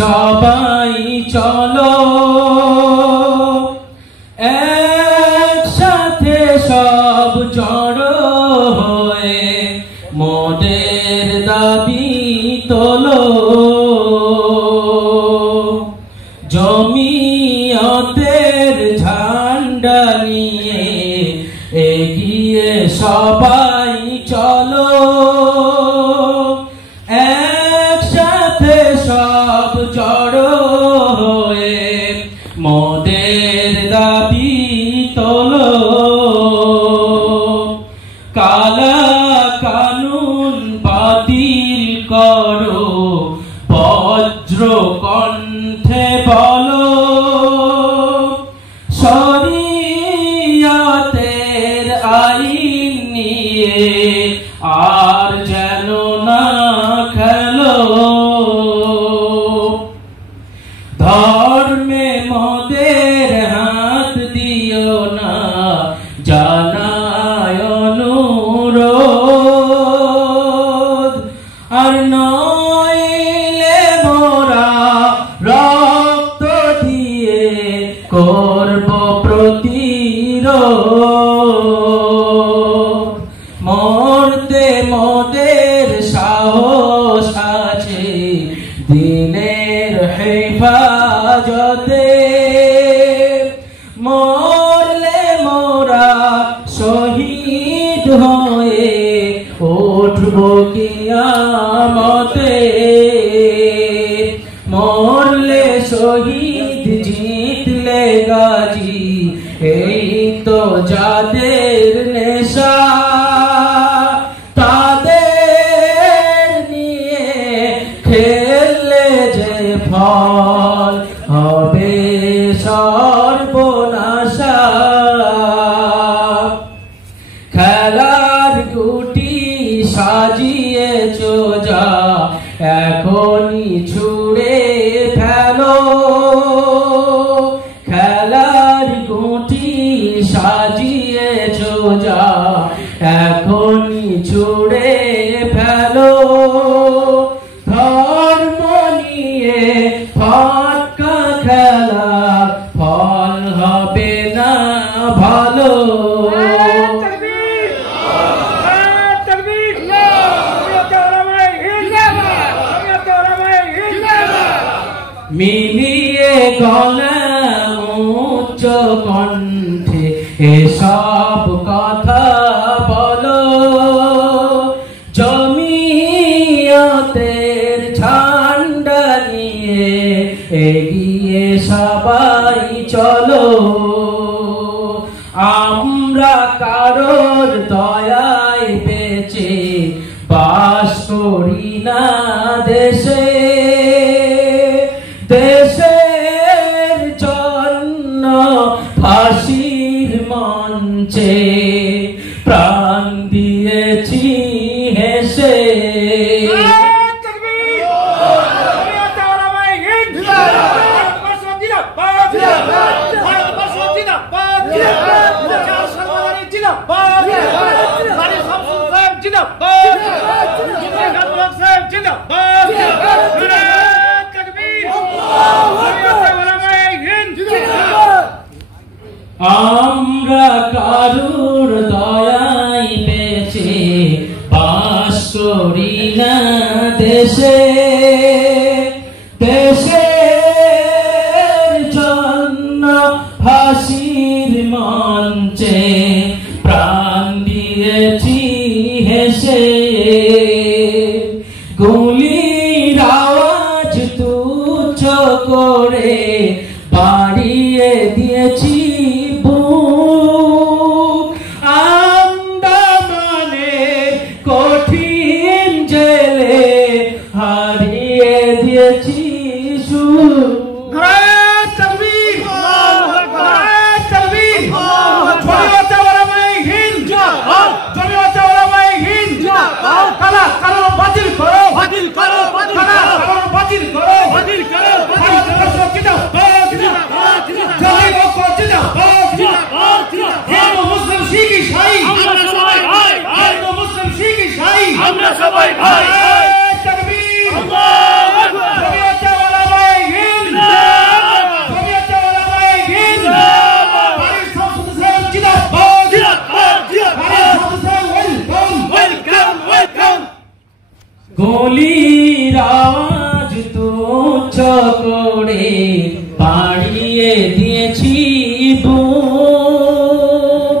সবাই চলো একসাথে সব জড়ো হয়ে মোদের দাবি তোলো জমিয়তের ঝান্ডা নিয়ে এগিয়ে সবাই চলো একসাথে সব জড়ো হয়ে মোদের দাবি তোলো কালা কানুন বাতিল করো বজ্র কণ্ঠে বলো শরীয়তের আইন নিয়ে আর যেন না খেলো ধর্মে মোদের হাত দিও না জানায় অনুরোধ আর নইলে মোরা রক্ত দিয়ে করব প্রতিরোধ মরতে মোদের সাহস আছে দিনের হেফাজতে মরলে মোরা শহীদ হয়ে উঠব কিয়ামতে মরলে শহীদ জিতলে গাজী এই তো যাদের নেশা তাদের নিয়ে খেললে যে ফল হবে সর্বনাশা খেলার গুটি সাজিয়েছ যা এখনই ছুড়ে ফেলো খেলার গুটি সাজিয়েছ যা এখনই ছুড়ে ফেলো ধর্ম নিয়ে ফাটকা খেলা ফল হবে না ভালো মিলিয়ে গলা উচ্চ কণ্ঠে এসব কথা বলো জমিয়তের ঝান্ডা নিয়ে এগিয়ে সবাই চলো আমরা কারোর দয়ায় বেঁচে বাস করি না দেশে দেশের জন্য ফাঁসির মঞ্চে প্রাণ দিয়েছি হেসে আমরা কারুর দয়ায় বেঁচে বাস করি না দেশে দেশের জন্য ফাঁসির মঞ্চে প্রাণ দিয়েছি হেসে গুলির আওয়াজ তুচ্ছ করে বাড়িয়ে দিয়েছি আন্দামানে কঠিন জেলে হারিয়ে দিয়েছি আমরা সবাই ভাই তাকবীর আল্লাহু আকবার গুলির আওয়াজ তুচ্ছ করে পাড়িয়ে দিয়েছি বুক।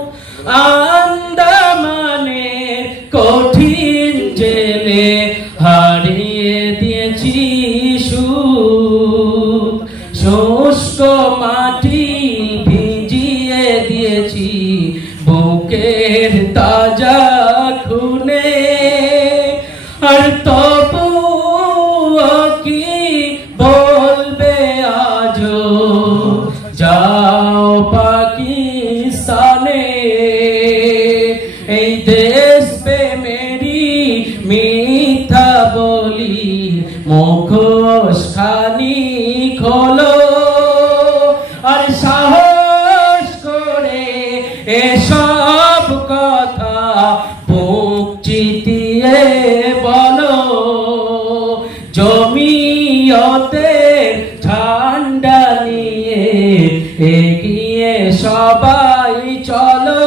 আন্দামানের কঠিন জেলে হারিয়ে দিয়েছি সুখ। শুষ্ক মাটি ভিজিয়ে দিয়েছি বুকের তাজা খুনে। আর তবুও কি বলবে আজও, যাও পাকিস্তানে। এই দেশ প্রেমেরই মিথ্যা বলি মুখোশ খানি খোলো। আর সাহস করে এসব কথা বুক চিতিয়ে বলো। জমিয়তের ঝান্ডা নিয়ে এগিয়ে সবাই চলো।